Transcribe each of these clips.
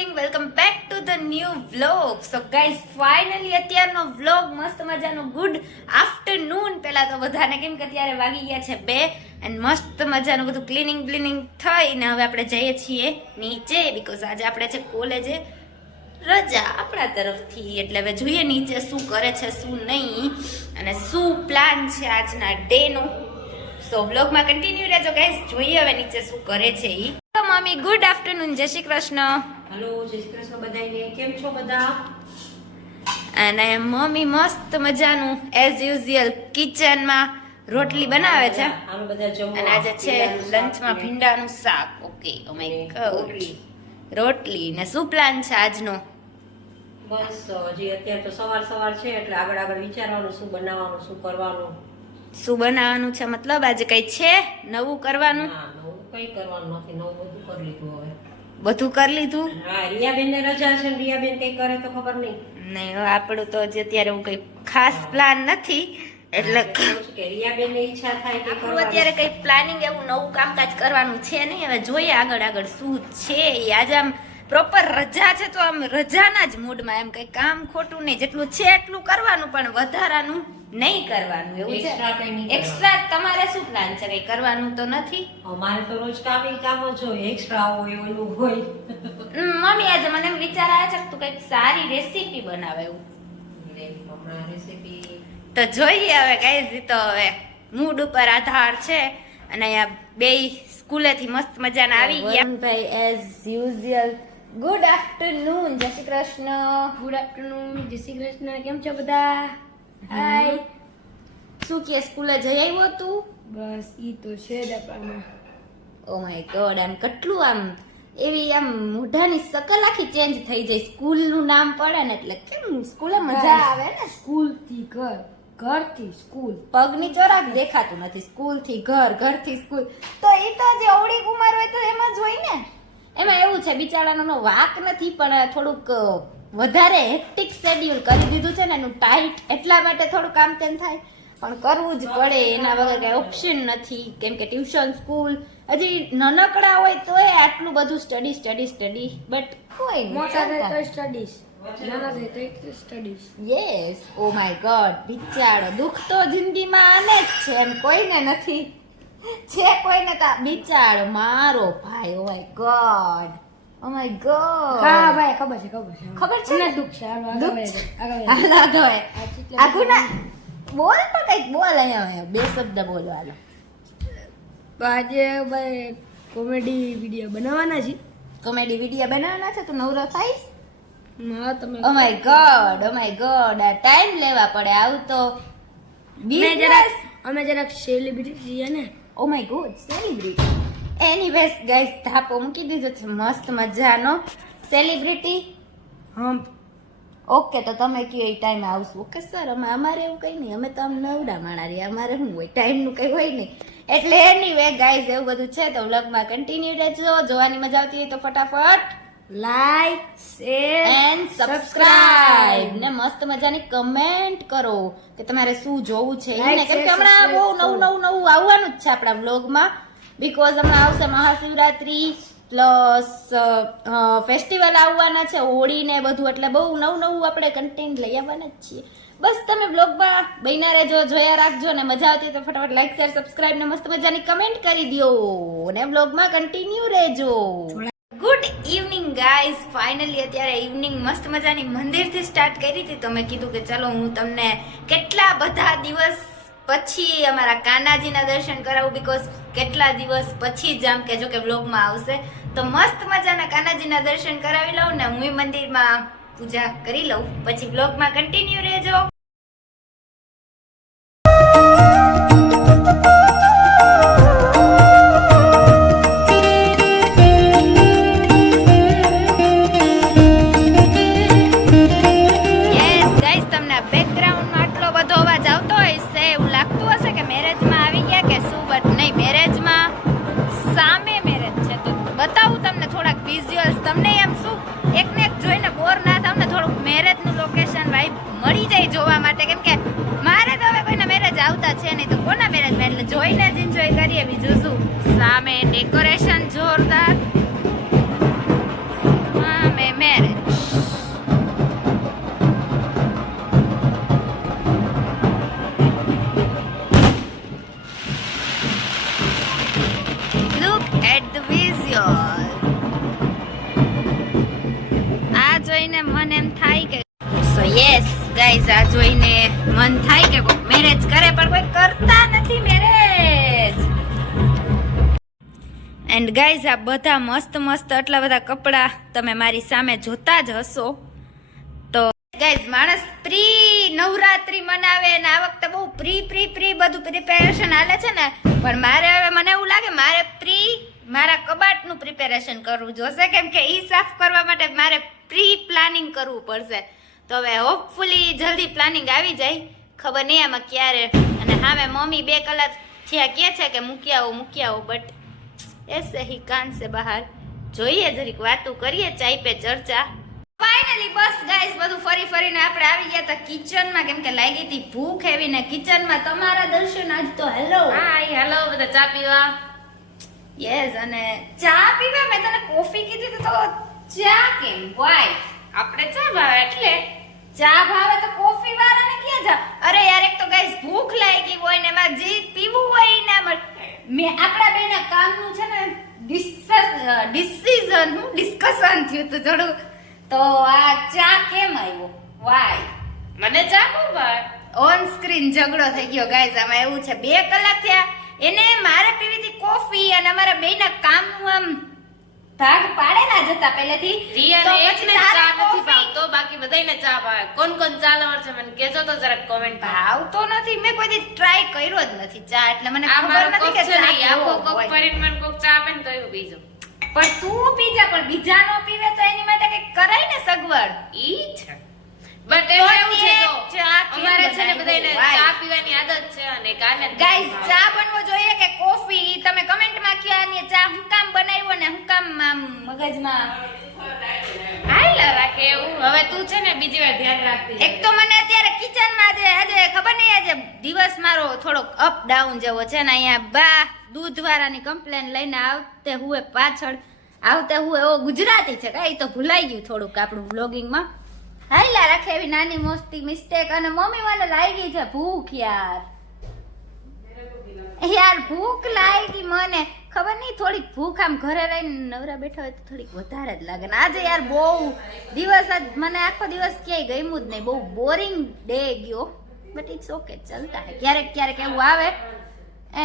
Morning welcome back to the new vlog. So guys finally અત્યારનો vlog મસ્ત મજાનો good afternoon. પહેલા તો બધાને કેમ કે અત્યારે વાગી ગયા છે 2 એન્ડ મસ્ત મજાનું બધું ક્લિનિંગ થઈને હવે આપણે જઈએ છીએ નીચે બીકોઝ આજે આપણે છે કોલેજે રજા આપણા તરફથી. એટલે હવે જોઈએ નીચે શું કરે છે શું નહીં અને શું પ્લાન છે આજના ડેનો. સો વ્લોગમાં કન્ટિન્યુ રહેજો ગાઈઝ. જોઈએ હવે નીચે શું કરે છે ઈ. તો મમ્મી ગુડ આફ્ટરનૂન, જય શ્રી કૃષ્ણ. હેલો, જય શ્રી કૃષ્ણ બધાને. કેમ છો બધા? અને મમ્મી મસ્ત મજાનું એઝ યુઝ્યુઅલ કિચનમાં રોટલી બનાવે છે આમ બધા જમવા. અને આજે છે લંચમાં ભીંડાનું શાક. ઓકે, ઓ માય ગોડ, રોટલી. ને શું પ્લાન છે આજનો? બસ હજી અત્યારે તો સવાર છે એટલે આગળ વિચારવાનું શું બનાવવાનું, શું કરવાનું. શું બનાવવાનું છે મતલબ આજે કઈ છે નવું કરવાનું? ના, નવું કઈ કરવાનું નથી, નવું બધું કરી લીધું હવે. બધું કરી લીધું? હા, રિયાબેન ને રજા છે, રિયાબેન કઈ કરે તો ખબર નહીં. નહીં, આપણું તો હજી અત્યારે હું કઈ ખાસ પ્લાન નથી એટલે કે રિયાબેન ની ઈચ્છા થાય કે આપણું અત્યારે કઈ પ્લાનિંગ એવું નવું કામકાજ કરવાનું છે નહીં. હવે જોઈએ આગળ શું છે. આજે આમ પ્રોપર રજા છે તો આમ રજાના જ મૂડમાં એમ કઈ કામ ખોટું નહીં, જેટલું છે એટલું કરવાનું પણ વધારાનું નહીં કરવાનું. એવું છે એક્સ્ટ્રા. તમારે શું પ્લાન છે? કઈ કરવાનું તો નથી? અમારે તો રોજ કામ જ હોય, એક્સ્ટ્રા હોય ઓલું હોય. મમ્મી આજે મને એમ વિચાર આવે છે કે તું કઈક સારી રેસીપી બનાવે એવું. હમણાં રેસીપી તો જોઈએ હવે ગાઈઝ, તો હવે મૂડ ઉપર આધાર છે. અને અહીંયા બે સ્કૂલેથી મસ્ત મજાના આવી ગયા ભાઈ એઝ યુઝ્યુઅલ. ગુડ આફ્ટરનૂન, જય શ્રી કૃષ્ણ. ગુડ આફ્ટરનૂન, જય શ્રી કૃષ્ણ. કેમ છો બધા? હાય. શું કે સ્કૂલે જઈ આવ્યો તું? બસ ઈ તો છે જ આપણામાં. ઓ માય ગોડ, આમ કેટલું આમ એવી આમ મોઢાની શકલ આખી ચેન્જ થઈ જાય સ્કૂલનું નામ પડે ને એટલે. કેમ સ્કૂલે મજા આવે ને? સ્કૂલ થી ઘર, ઘર થી સ્કૂલ. પગની ચોરાક દેખાતું નથી. સ્કૂલ થી ઘર, ઘર થી સ્કૂલ. તો એ તો જે અવળી ઉંમર હોય તો એમાં જ હોય ને. એમાં એવું છે બિચારાનો વાક નથી પણ થોડુંક વધારે હેક્ટિક શેડ્યુલ કરી દીધું છે ને એનું ટાઈટ, એટલા માટે થોડું કામ તેમ થાય પણ કરવું જ પડે. એના વગર કઈ ઓપ્શન નથી કેમ કે ટ્યુશન સ્કૂલ હજી નાનકડા હોય તોય આટલું બધું સ્ટડી બટ કોઈ મોટા થાય તો સ્ટડીઝ, નાના થાય તો studies. Yes. O my God, બિચારો દુઃખ તો જિંદગીમાં આને જ છે એમ કોઈને નથી છે કોઈને તો બિચારો મારો ભાઈ. ઓ my god, oh my God. હા ભાઈ, ખબર છે ને? ને દુઃખ છે. હાલો હાલો હવે આગળ ના બોલ પણ કઈક બોલ. અહીંયા બે શબ્દ બોલો. હાલો આજે ભાઈ કોમેડી વિડીયો બનાવવાના છે. કોમેડી વિડીયો બનાવવાના છે? તું નવરો થાઈશ? હા તમે. Oh my god, oh my god, આ ટાઈમ લેવા પડે આવું તો. અમે જરાક સેલિબ્રિટી છીએ ને. Oh my god, celebrity. Anyways guys, ધાપો મૂકી દીધો છે મસ્ત મજાનો. Celebrity hump. ઓકે, તો તમે કયો એ ટાઈમે આવશું. ઓકે સર, અમારે એવું કઈ નહીં, અમે તો આમ નવડા માણા રહ્યા, અમારે શું હોય ટાઈમનું કઈ હોય નહીં. એટલે એનીવે ગાઈસ એવું બધું છે તો વ્લોગમાં કન્ટિન્યુ રહેજો. જોવાની મજા આવતી હોય તો ફટાફટ લાઈક, શેર એન્ડ સબસ્ક્રાઇબ ને મસ્ત મજાની કમેન્ટ કરો કે તમારે શું જોવું છે એને. કેમ કે હમણાં બહુ નવું આવવાનું જ છે આપણા વ્લોગમાં બીકોઝ હમણાં આવશે મહાશિવરાત્રી પ્લસ ફેસ્ટિવલ આવવાના છે, હોળી ને બધું. એટલે બહુ નવું આપણે કન્ટેન્ટ લઈ આવવાના જ છીએ. બસ તમે બ્લોગમાં બન્યા રહેજો, જોયા રાખજો ને મજા આવતી તો ફટાફટ લાઈક શેર સબસ્ક્રાઇબ ને મસ્ત મજાની કમેન્ટ કરી દો ને બ્લોગમાં કન્ટિન્યુ રહેજો. Good evening guys. ફાઇનલી અત્યારે ઇવનિંગ મસ્ત મજાની મંદિરથી સ્ટાર્ટ કરી હતી તો મેં કીધું કે ચલો હું તમને કેટલા બધા દિવસ પછી અમારા કાનાજીના દર્શન કરાવું બીકોઝ કેટલા દિવસ પછી જ આમ કે જો કે વ્લોગમાં આવશે તો મસ્ત મજાના કાનાજીના દર્શન કરાવી લઉં ને હું મંદિરમાં પૂજા કરી લઉં. પછી વ્લોગમાં કન્ટિન્યુ રહેજો. બતાવું તમને થોડાક વિઝ્યુઅલ્સ, તમને એમ શું એકને એક જોઈને બોર ના થાવ ને, થોડુંક મેરેજનું લોકેશન વાઇબ મળી જાય જોવા માટે. કેમ કે મારે તો હવે કોઈના મેરેજ આવતા છે નહીં તો કોના મેરેજમાં, એટલે જોઈને જ એન્જોય કરીએ. બીજું શું, સામે ડેકોરેશન જોરદાર, સામે જોઈને મન એમ થાય કે સો યસ ગાઈઝ, આ જોઈને મન થાય કે કોઈ મેરેજ કરે, પણ કોઈ કરતા નથી મેરેજ. એન્ડ ગાઈઝ, આ બધા મસ્ત મસ્ત આટલા બધા કપડાં તમે મારી સામે જોતા જ હશો. તો ગાઈઝ, માણસ પ્રી નવરાત્રી મનાવે ને આ વખતે બહુ પ્રી બધું પ્રિપેરેશન હાલે છે ને, પણ મારે હવે મને એવું લાગે મારે મારા કબાટનું પ્રિપેરેશન કરવું જોશે, કેમ કે ઈ સાફ કરવા માટે મારે પ્રી પ્લાનિંગ કરવું પડશે. તો હવે હોપફુલી જલ્દી પ્લાનિંગ આવી જાય, ખબર નહીં આમાં ક્યારે. અને હા, મેં મમ્મી 2 કલાક થયા કહે છે કે મૂકી આવો, બટ એસે હી કાન સે બહાર. જોઈએ, જરીક વાતું કરીએ, ચાય પે ચર્ચા. ફાઇનલી બસ ગાઈસ, બધું ફરીને આપણે આવી ગયા હતા કિચનમાં, કેમ કે લાગી હતી ભૂખ એવી ને કિચનમાં તમારા દર્શન આજ તો હેલો. હાય હેલો બધા, ચા પીવા. યસ, અને ચા પીવા મેં તને કોફી કીધી તો ચા કેમ? વાય આપણે ચા ભાવે એટલે ચા ભાવે તો કોફી વાળાને ક્યાં જા? અરે યાર, એક તો ગાઈસ ભૂખ લાગી હોય ને એમાં જે પીવું હોય ઈ ના મળે. મેં આપણા બેના કામનું છે ને ડિસ્કશન થયું હતું થોડું, તો આ ચા કેમ આવ્યો? વાય મને ચા બહુ ભાવે. ઓન સ્ક્રીન ઝઘડો થઈ ગયો ગાઈસ. આમાં એવું છે 2 કલાક થયા, એને મારે પીવી હતી કોફી અને અમારા બેના કામનું આમ ભાગ પાડેલા જ હતા પહેલેથી. રિયાને એકને ચા નથી ભાવતો, બાકી બધાયને ચા ભાવે. કોણ ચા લવર છે મને કહેજો તો જરાક કોમેન્ટ માં. ભાવતો નથી, મેં કોઈ દી ટ્રાય કર્યો જ નથી ચા, એટલે મને આ ખબર મારો નથી કોક કે છે ચા ને, આખો કેવો કોક હોય. ભરીને મને કોક ચા આપે ને તો એવું પીજો. પણ તું પીજા, પણ બીજા નો પીવે તો એની માટે કઈક કરાય ને સગવડ. ઈ છે બટ તો એવું છે જો ચા કેમ અમારે છે ને બનાવ્યું? બધાયને Why? ચા પીવાની આદત છે અને કાને ગાઈસ, ચા બનવો જોઈએ કે કોફી? તમે કમેન્ટમાં કહો ને ચા હું કામ બનાવ્યો ને હું કામ આમ મગજમાં. હાઈલા રાખે એવું. હવે તું છે ને બીજી વાર ધ્યાન રાખતી. એક તો મને અત્યારે કિચનમાં આજે ખબર નહીં, આજે દિવસ મારો થોડોક અપ ડાઉન જેવો છે ને. અહીંયા બા દૂધવાળાની કમ્પ્લેન લઈને આવતે હુએ એવો ગુજરાતી છે કાંઈ તો ભૂલાઈ ગયું થોડુંક આપણું બ્લોગિંગમાં. હાઈલા રાખે એવી નાની મોટી મિસ્ટેક. અને મમ્મી મને લાગી છે ભૂખ યાર ભૂખ લાગી મને. ખબર નહીં, થોડીક ભૂખ આમ ઘરે રહીને નવરા બેઠા હોય તો થોડીક વધારે જ લાગે ને. આજે યાર બહુ દિવસ મને આખો દિવસ ક્યાંય ગમ્યું જ નહીં, બહુ બોરિંગ ડે ગયો. બટ ઇટ્સ ઓકે, ચાલતા હે. ક્યારેક એવું આવે.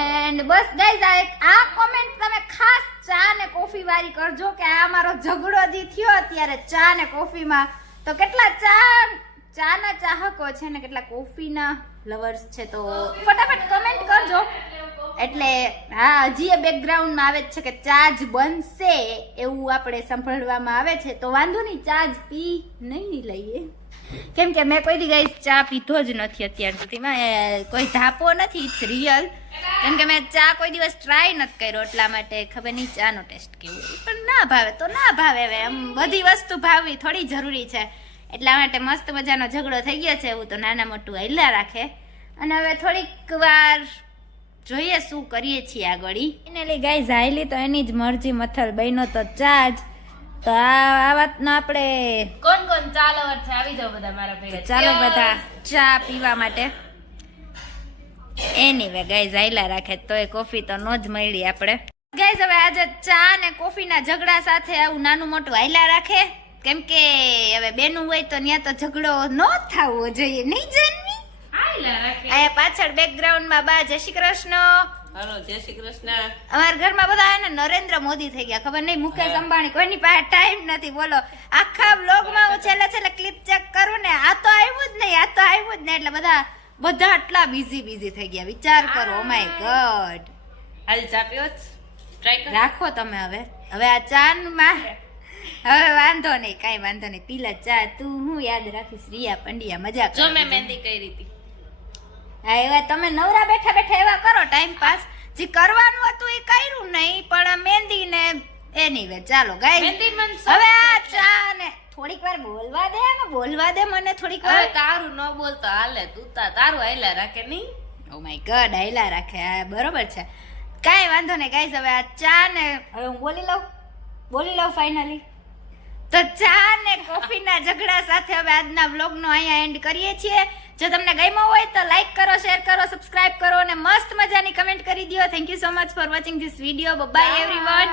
એન્ડ બસ ગાઈઝ, આ કોમેન્ટ તમે ખાસ ચા ને કોફી વાળી કરજો કે આ મારો ઝઘડો જે થયો અત્યારે ચા ને કોફીમાં, તો કેટલા ચાના ચાહકો છે ને કેટલા કોફીના લવર્સ છે, તો ફટાફટ કમેન્ટ કરજો. એટલે હા, હજી એ બેકગ્રાઉન્ડમાં આવે છે કે ચા જ બનશે એવું આપણે સાંભળવામાં આવે છે, તો વાંધો નહીં, ચા જ પી નહીં લઈએ. કેમ કે મેં કોઈ દી ગાઈસ ચા પીધો જ નથી અત્યાર સુધીમાં, કોઈ ધાપો નથી, ઇટ્સ રિયલ. કેમ કે મેં ચા કોઈ દિવસ ટ્રાય નથી કર્યો, એટલા માટે ખબર નહીં ચાનો ટેસ્ટ કેવો. પણ ના ભાવે તો ના ભાવે, હવે આમ બધી વસ્તુ ભાવવી થોડી જરૂરી છે. એટલા માટે મસ્ત મજાનો ઝઘડો થઈ ગયો છે, એવું તો નાના મોટું હાલ્યા રાખે. અને હવે થોડીક વાર જોઈએ શું કરીએ છીએ આગળ. ફાઇનલી ગાઈઝ હાઈલી તો એની જ મરજી, મથલ બન્યો તો ચા જ. તો આ વાતનો આપણે કોણ ચા લવર છે આવી જાવ બધા મારા ભેગા. ચાલો બધા ચા પીવા માટે. એનીવે ગાઈઝ હાઈલા રાખે તો એ કોફી તો નો જ મળી આપણે. ગાઈઝ હવે આજે ચા ને કોફીના ઝઘડા સાથે આવું નાનું મોટું હાઈલા રાખે, કેમ કે હવે બેનું હોય તો ત્યાં તો ઝઘડો ન થવો જોઈએ, નહીં જન્મી? હાઈલા રાખે. અહીંયા પાછળ બેકગ્રાઉન્ડમાં બા જય શ્રી કૃષ્ણ. હાલો, જય શ્રી કૃષ્ણ. અમારા ઘરમાં બધા એને નરેન્દ્ર મોદી થઈ ગયા, ખબર નહીં મુકેશ અંબાણી, કોઈની પાસે ટાઈમ નથી. બોલો, આખા બ્લોગમાં હું છેલ્લે ક્લિપ ચેક કરું ને આ તો આવ્યું જ નહીં, એટલે બધા આટલા બિઝી થઈ ગયા. વિચાર કરો, ઓ માય ગોડ. આજે ચા પીવો ટ્રાય કર. રાખો તમે હવે આ ચાનમાં હવે વાંધો નહીં, કાંઈ વાંધો નહીં, પીલા ચા. તું હું યાદ રાખીશ રિયા પંડ્યા, મજા જો મેં મહેંદી કરી હતી. હા, એવા તમે નવરા બેઠા એવા કરો ટાઈમ પાસ. જે કરવાનું હતું એ કર્યું નહીં, પણ મહેંદી ને એનીવે ચાલો ગાઈસ. મહેંદી મન હવે આ ચા ને થોડીક વાર બોલવા દે મને થોડીક વાર. હવે તારું ન બોલતો હાલે, તું તારું હાઈલા રાખે નહીં. ઓ માય ગોડ, હાઈલા રાખે. હા, બરોબર છે, કાંઈ વાંધો નહીં ગાઈસ. હવે આ ચા ને હવે હું બોલી લઉં ફાઇનલી. તો ચા ને કોફીના ઝઘડા સાથે હવે આજના વ્લોગનો અહીંયા એન્ડ કરીએ છીએ. જો તમને ગમ્યો હોય તો લાઈક કરો, શેર કરો, સબસ્ક્રાઇબ કરો અને મસ્ત મજાની કમેન્ટ કરી દો. Thank you so much for watching this video. By everyone.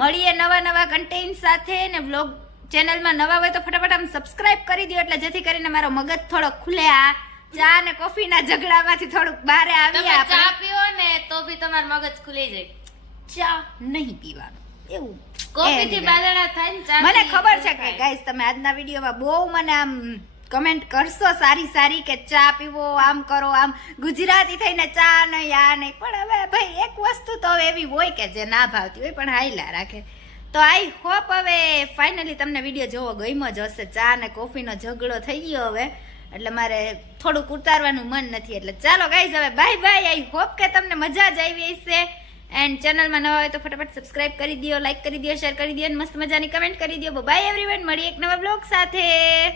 મળીએ નવા કન્ટેન્ટ સાથે ને વ્લોગ ચેનલમાં નવા હોય તો ફટાફટ આમ સબસ્ક્રાઇબ કરી દો એટલે જેથી કરીને મારો મગજ થોડો ખુલે આ ચા અને કોફીના ઝઘડામાંથી થોડુંક બહાર આવીએ તમે આપણે ચા પીવો ને તો બી તમારું મગજ ખુલી જાય. ચા નહીં પીવાનું એવું કોફી થી બાદડા થાય ને ચા મને ખબર છે કે ગાઈસ તમે આજના વિડીયોમાં બહુ મને આમ કમેન્ટ કરશો સારી કે ચા પીવો આમ કરો આમ ગુજરાતી થઈને ચા નહીં આ નહીં પણ હવે ભાઈ એક વસ્તુ તો હવે એવી હોય કે જે ના ભાવતી હોય પણ હાઈલા રાખે તો આઈ હોપ હવે ફાઇનલી તમને વિડીયો જોવો ગમ્યો જ હશે. ચા અને કોફીનો ઝઘડો થઈ ગયો હવે એટલે મારે થોડુંક ઉતારવાનું મન નથી એટલે ચાલો ગાઈસ હવે બાય બાય. આઈ હોપ કે તમને મજા જ આવી હશે એન્ડ ચેનલમાં નવા હોય તો ફટાફટ સબસ્ક્રાઇબ કરી દો, લાઈક કરી દો, શેર કરી દો અને મસ્ત મજાની કમેન્ટ કરી દો. બાય એવરીવન, મળીએ એક નવા બ્લોગ સાથે.